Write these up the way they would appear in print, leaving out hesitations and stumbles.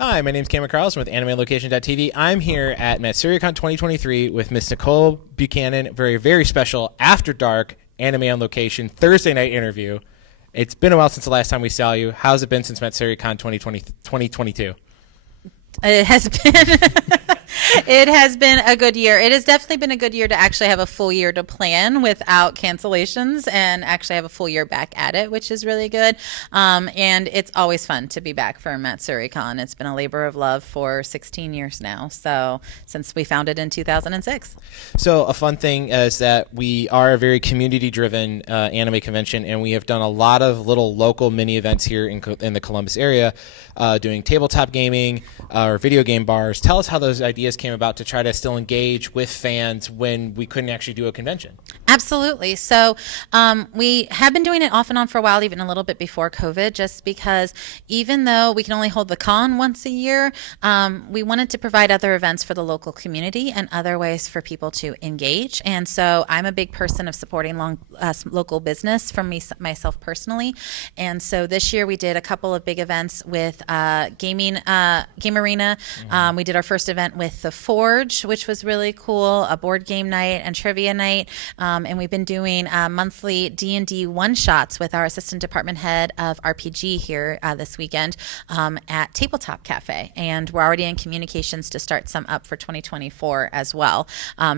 Hi, my name is Cameron Carlson with AnimeLocation.tv. I'm here at Matsuricon 2023 with Miss Nicole Buchanan. Very, very special After Dark Anime on Location Thursday night interview. It's been a while since the last time we saw you. How's it been since Matsuricon 2022? It has been it has been a good year. It has definitely been a good year to actually have a full year to plan without cancellations and actually have a full year back at it, which is really good. And it's always fun to be back for Matsuricon. It's been a labor of love for 16 years now. So since we founded in 2006. So a fun thing is that we are a very community-driven anime convention, and we have done a lot of little local mini events here in the Columbus area, doing tabletop gaming or video game bars. Tell us how those ideas came about to try to still engage with fans when we couldn't actually do a convention. Absolutely. So we have been doing it off and on for a while, even a little bit before COVID, just because even though we can only hold the con once a year, we wanted to provide other events for the local community and other ways for people to engage. And so I'm a big person of supporting local business from myself personally. And so this year we did a couple of big events with Game Arena. Mm-hmm. We did our first event with The Forge, which was really cool, a board game night and trivia night. And we've been doing monthly D&D one-shots with our assistant department head of RPG here this weekend at Tabletop Cafe. And we're already in communications to start some up for 2024 as well,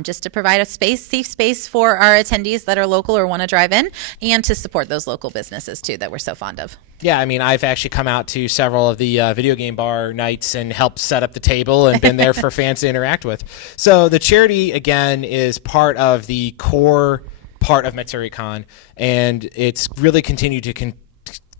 just to provide a safe space for our attendees that are local or want to drive in, and to support those local businesses too that we're so fond of. Yeah, I mean, I've actually come out to several of the video game bar nights and helped set up the table and been there for fans to interact with. So the charity, again, is part of the core part of Matsuricon, and it's really continued to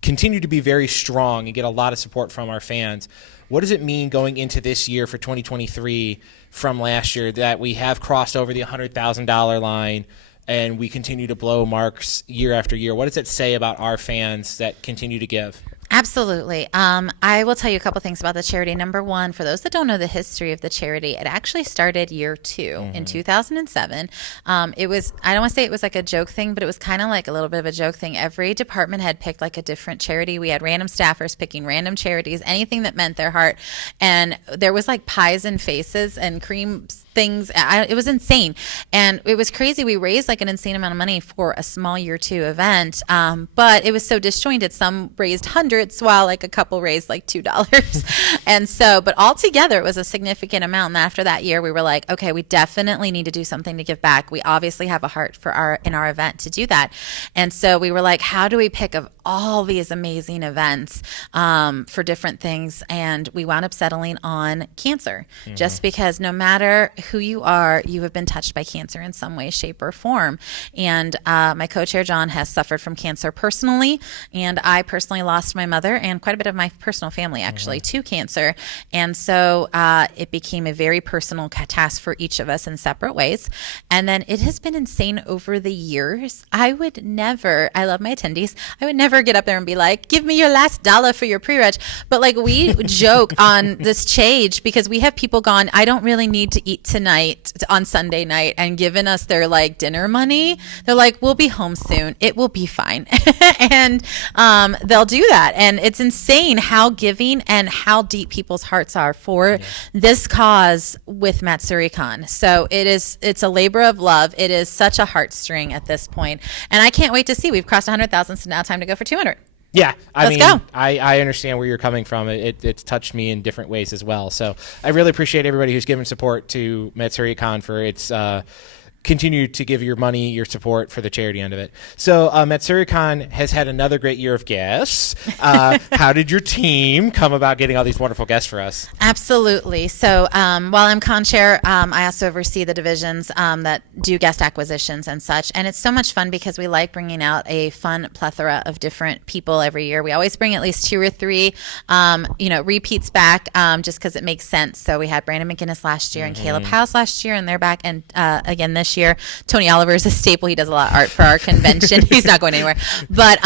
continue to be very strong and get a lot of support from our fans. What does it mean going into this year for 2023 from last year that we have crossed over the $100,000 line and we continue to blow marks year after year? What does it say about our fans that continue to give? Absolutely. I will tell you a couple things about the charity. Number one, for those that don't know the history of the charity, it actually started year two in 2007. It was, I don't want to say it was like a joke thing, but it was kind of like a little bit of a joke thing. Every department had picked like a different charity. We had random staffers picking random charities, anything that meant their heart. And there was like pies and faces and cream things. It was insane. And it was crazy. We raised like an insane amount of money for a small year two event. But it was so disjointed. Some raised hundreds while like a couple raised like $2. And so, but altogether it was a significant amount. And after that year, we were like, okay, we definitely need to do something to give back. We obviously have a heart for our event to do that. And so we were like, how do we pick of all these amazing events for different things? And we wound up settling on cancer, just because no matter who you are, you have been touched by cancer in some way, shape, or form. And my co-chair, John, has suffered from cancer personally. And I personally lost my mother and quite a bit of my personal family, actually, to cancer. And so it became a very personal task for each of us in separate ways. And then it has been insane over the years. I would never, I love my attendees, I would never get up there and be like, give me your last dollar for your pre-reg. But like we joke on this stage because we have people gone, I don't really need to eat tonight on Sunday night, and given us their like dinner money. They're like, we'll be home soon. It will be fine. And they'll do that. And it's insane how giving and how deep people's hearts are for this cause with Matsuricon. So it's a labor of love. It is such a heartstring at this point. And I can't wait to see. We've crossed 100,000, so now time to go for 200. Yeah, Let's go. I understand where you're coming from. It's touched me in different ways as well. So I really appreciate everybody who's given support to Matsuricon for its continue to give your money, your support for the charity end of it. So Matsuricon has had another great year of guests. How did your team come about getting all these wonderful guests for us? Absolutely. So while I'm con chair, I also oversee the divisions that do guest acquisitions and such. And it's so much fun because we like bringing out a fun plethora of different people every year. We always bring at least 2 or 3, repeats back just because it makes sense. So we had Brandon McGinnis last year and Caleb House last year, and they're back and again this this year. Tony Oliver is a staple. He does a lot of art for our convention. He's not going anywhere. But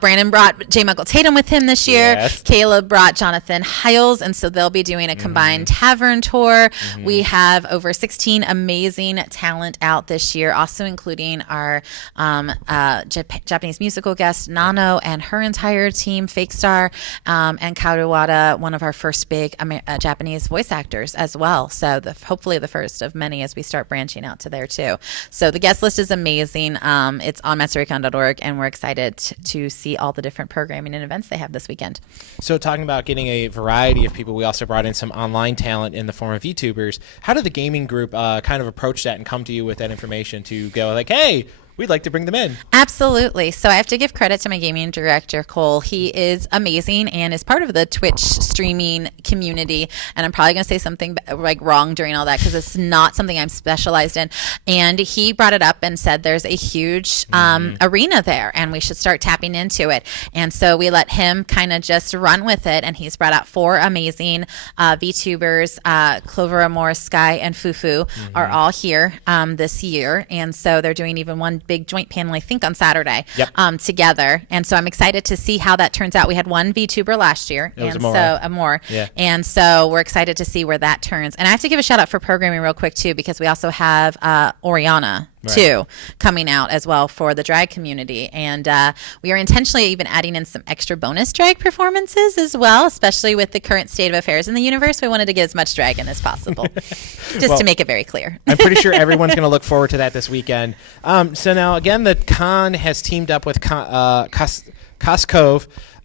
Brandon brought J. Michael Tatum with him this year. Yes. Caleb brought Jonathan Hiles, and so they'll be doing a combined tavern tour. We have over 16 amazing talent out this year, also including our Japanese musical guest Nano and her entire team, Fake Star, and Karuwada, one of our first big Japanese voice actors as well. So hopefully the first of many as we start branching out to there too. So the guest list is amazing. It's on Matsuricon.org, and we're excited to see all the different programming and events they have this weekend. So talking about getting a variety of people, we also brought in some online talent in the form of VTubers. How did the gaming group kind of approach that and come to you with that information to go like, hey, we'd like to bring them in? Absolutely. So I have to give credit to my gaming director, Cole. He is amazing and is part of the Twitch streaming community. And I'm probably going to say something like wrong during all that because it's not something I'm specialized in. And he brought it up and said there's a huge arena there and we should start tapping into it. And so we let him kind of just run with it. And he's brought out 4 amazing VTubers. Clover Amor, Sky, and Fufu are all here this year. And so they're doing even one big joint panel, I think, on Saturday together. And so I'm excited to see how that turns out. We had one VTuber last year. It was Amor. Yeah. And so we're excited to see where that turns. And I have to give a shout out for programming real quick, too, because we also have Oriana, too, coming out as well for the drag community. And we are intentionally even adding in some extra bonus drag performances as well, especially with the current state of affairs in the universe. We wanted to get as much drag in as possible, just to make it very clear. I'm pretty sure everyone's going to look forward to that this weekend. So now, again, the con has teamed up with Costco,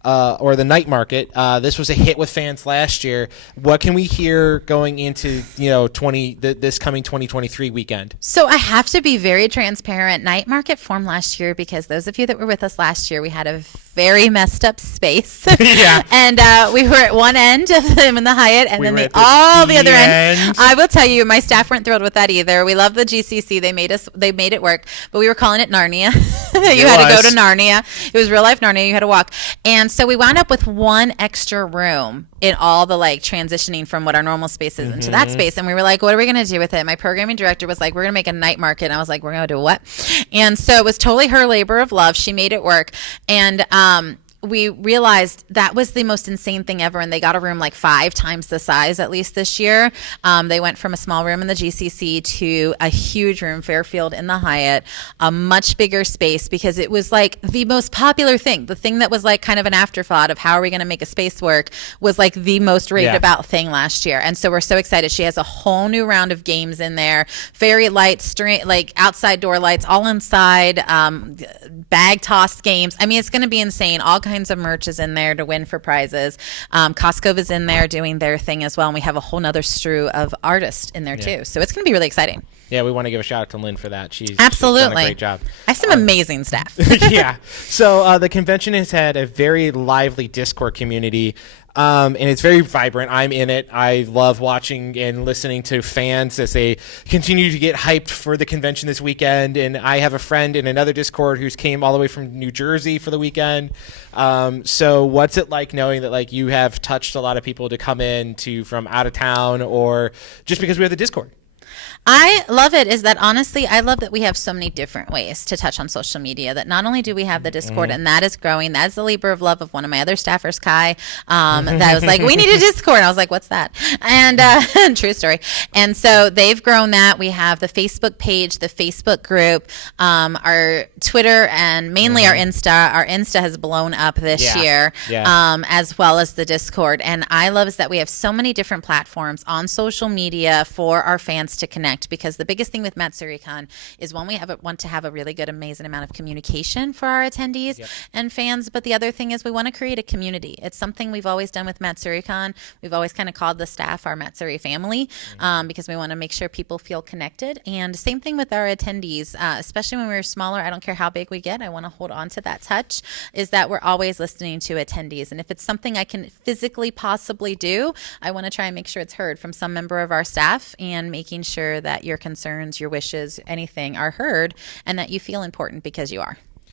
or the night market. This was a hit with fans last year. What can we hear going into this coming 2023 weekend? So I have to be very transparent. Night market formed last year because those of you that were with us last year, we had a very messed up space. Yeah. And we were at one end of them in the Hyatt, and then the other end. I will tell you, my staff weren't thrilled with that either. We love the GCC. They made it work, but we were calling it Narnia. You had to go to Narnia. It was real life Narnia. You had to walk. And so we wound up with one extra room in all the transitioning from what our normal space is into that space. And we were like, what are we going to do with it? My programming director was like, we're going to make a night market. And I was like, we're going to do what? And so it was totally her labor of love. She made it work. And we realized that was the most insane thing ever, and they got a room 5 times the size at least this year. They went from a small room in the GCC to a huge room, Fairfield in the Hyatt, a much bigger space, because it was the most popular thing. The thing that was kind of an afterthought of how are we going to make a space work was the most raved about thing last year. And so we're so excited. She has a whole new round of games in there, fairy lights, outside door lights, all inside, bag toss games. I mean, it's going to be insane. All kinds of merch is in there to win for prizes. Costco is in there doing their thing as well, and we have a whole nother strew of artists in there too. So it's going to be really exciting. Yeah, we want to give a shout out to Lynn for that. She's done a great job. I have some amazing staff. Yeah. So the convention has had a very lively Discord community. And it's very vibrant. I'm in it. I love watching and listening to fans as they continue to get hyped for the convention this weekend. And I have a friend in another Discord who's came all the way from New Jersey for the weekend. So what's it like knowing that you have touched a lot of people to come in from out of town or just because we have the Discord? I love it is that honestly, I love that we have so many different ways to touch on social media, that not only do we have the Discord and that is growing, that's the labor of love of one of my other staffers, Kai, that was like, we need a Discord. And I was like, what's that? And true story. And so they've grown that. We have the Facebook page, the Facebook group, our Twitter, and mainly our Insta. Our Insta has blown up this year, as well as the Discord. And I love is that we have so many different platforms on social media for our fans to connect, because the biggest thing with Matsuricon is one, we want to have a really good, amazing amount of communication for our attendees and fans. But the other thing is we want to create a community. It's something we've always done with Matsuricon. We've always kind of called the staff our Matsuri family, because we want to make sure people feel connected. And same thing with our attendees, especially when we're smaller. I don't care how big we get. I want to hold on to that touch, is that we're always listening to attendees. And if it's something I can physically possibly do, I want to try and make sure it's heard from some member of our staff, and making sure that your concerns, your wishes, anything are heard, and that you feel important because you are.